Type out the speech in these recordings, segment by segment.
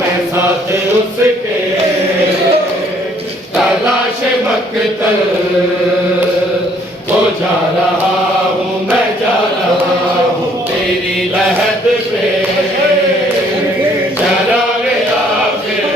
मैं साथ उसके तलाश मकतल को जा रहा हूँ, मैं जा रहा हूँ तेरी लहद पे चला गया फिर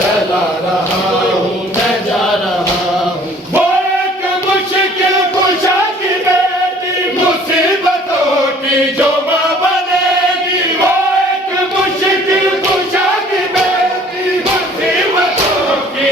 चला रहा हूँ, मैं जा रहा हूँ। वो एक मुश्किल कुशा की बेटी मुसीबतों की जो माँ बनेगी, वो एक मुश्किल कुशा की बेटी मुसीबतों की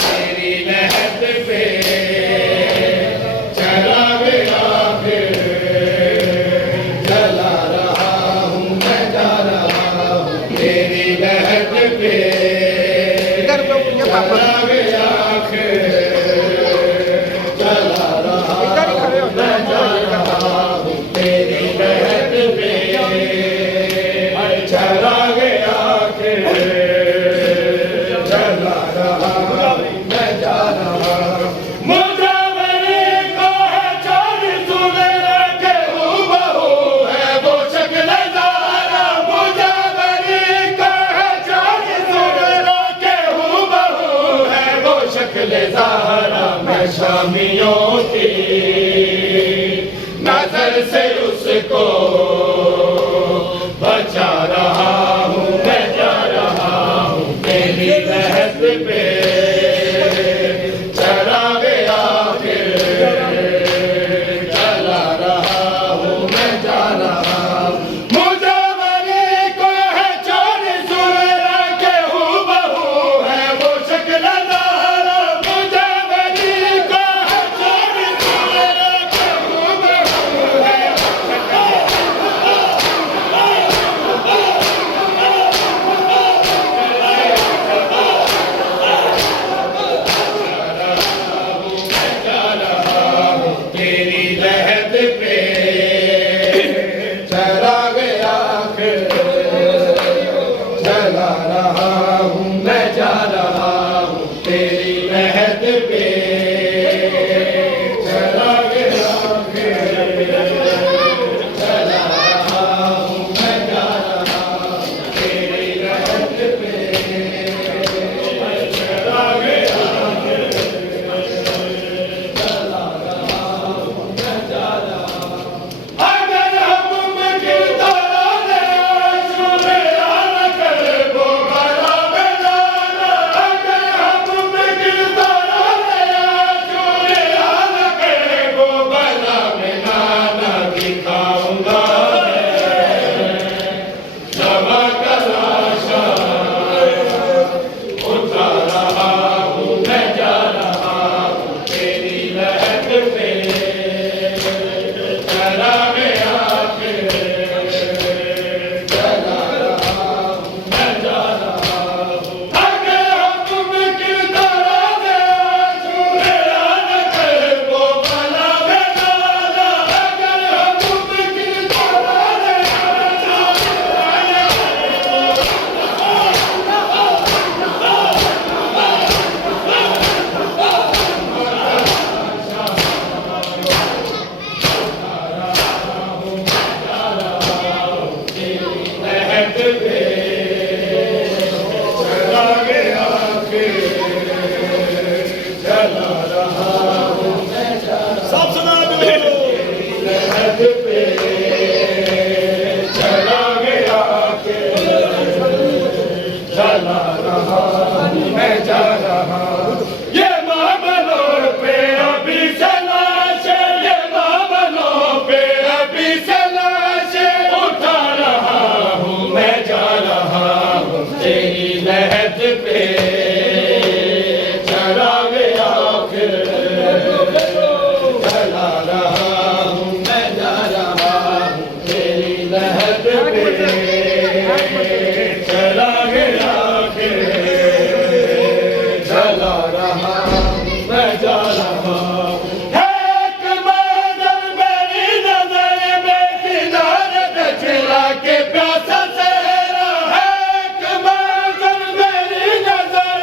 तेरी लहद पे चला गया फिर चला रहा हूँ, मैं जा रहा हूँ तेरी लहद पे चला गया फिर चला रहा हूँ, मैं जा रहा हूँ तेरी लहद पे चला गया फिर चला रहा हूँ, मैं जा रहा हूँ। मुजावरी को है चोर सुमेरा के हूबहू है वो शक्ल ज़ारा, मुजावरी को है चोर सुमेरा के हूबहू है वो शक्ल ज़ारा। मैं शामियों की नजर से उसको बचा रहा हूँ, मैं जा रहा हूँ तेरी लहद पे चला गया फिर चला रहा हूँ, मैं जा रहा हूँ। मुजावरी को है चोर सुमेरा के हूबहू है वो शक्ल ज़ारा, मुजावरी को है चोर सुमेरा के हूबहू है तेरी लहद पे चला गया फिर चला रहा हूँ, मैं जा रहा हूँ तेरी लहद पे चला गया फिर चला रहा हूँ, मैं जा रहा हूँ तेरी लहद पे चला गया फिर चला रहा हूँ, मैं जा रहा हूँ। अगर हम मुमकिन तराने शुक्रान कर वो भला बनाना, अगर हम मुमकिन तराने शुक्रान कर वो भला बनाना दिखाऊंगा क्षमा का लाशा उठा रहा हूँ, मैं जा रहा हूँ तेरी लहद पे चला गया फिर चला रहा हूँ, मैं जा रहा हूँ। अगर हम मुमकिन तराने शुक्रान कर वो भला बनाना, अगर हम मुमकिन तराने लहद पे चला गया फिर चला रहा हूँ, मैं जा सब सुना दो लहद पे चला गया फिर चला रहा हूँ, मैं जा रहा हूँ। ये मामलों पे अभी से लाशें, ये मामलों पे अभी से लाशें उठा रहा हूँ, मैं जा रहा हूँ तेरी लहद पे चला गया फिर चला रहा हूँ, मैं जा रहा हूँ तेरी लहद पे चला गया फिर चला रहा हूँ, मैं जा रहा हूँ। एक बादल मेरी नजर में किनारे पे चिल्ला के प्यासा चेहरा, एक बादल मेरी नजर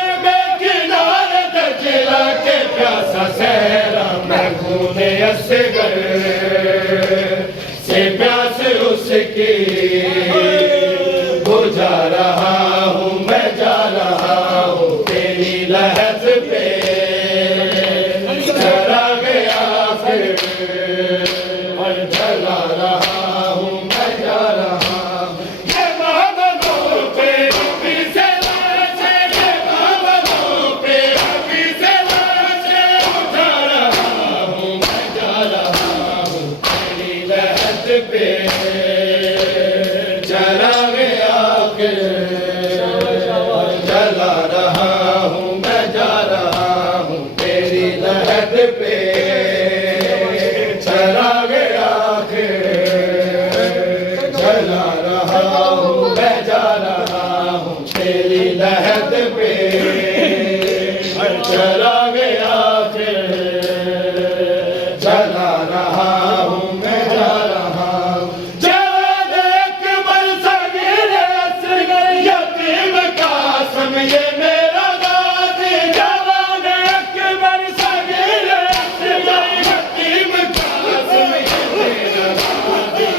हूँ मैं जा रहा हूँ तेरी लहद पे चला गया फिर चला रहा हूँ मैं जा रहा हूँ जवान अकबर सगीर असगर यतीम कासिम ये मेरा गाजी जवान अकबर सगीर असगर यतीम कासिम ये मेरा गाजी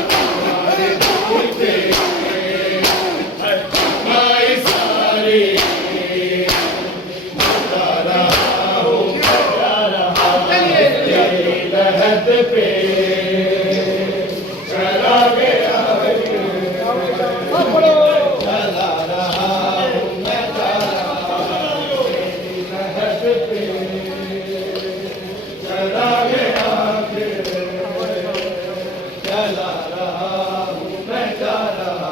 माई सारी लहद पे चला गया चला रहा हूँ मैं जा रहा हूँ तेरी लहद पे चला गया चला रहा हूँ मैं जा रहा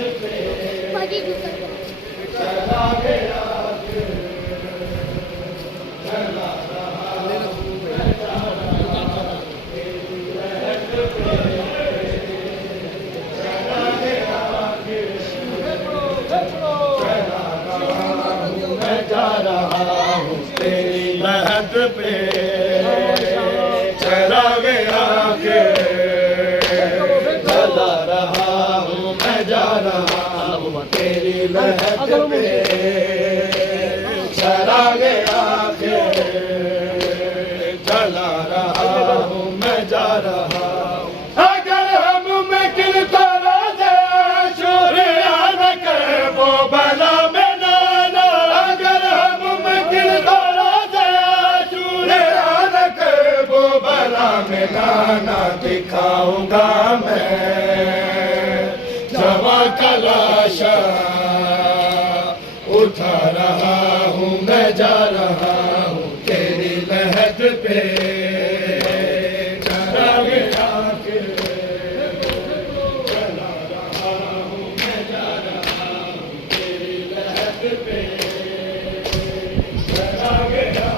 हूँ तेरी लहद पे चला गया जा रहा हूँ तेरी लहद पे चला गया के चला रहा हूँ मैं जा रहा हूँ तेरी लहद पे चला गया के चला रहा हूँ मैं जा रहा हूँ अगर हम मुमकिन तो राजा शुरिया न कर वो भला में नाना दिखाऊंगा मैं जवा कलाशा उठा रहा हूँ मैं जा रहा हूँ तेरी लहद पे चला गया के चला रहा हूँ मैं जा रहा हूँ तेरी लहद पे चला गया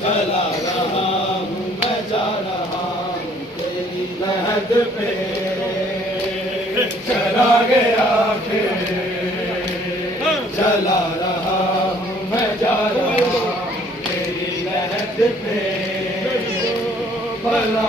चला रहा हूँ मैं जा रहा हूँ तेरी लहद पे चला गया फिर चला रहा हूँ मैं जा रहा हूँ तेरी लहद पे भला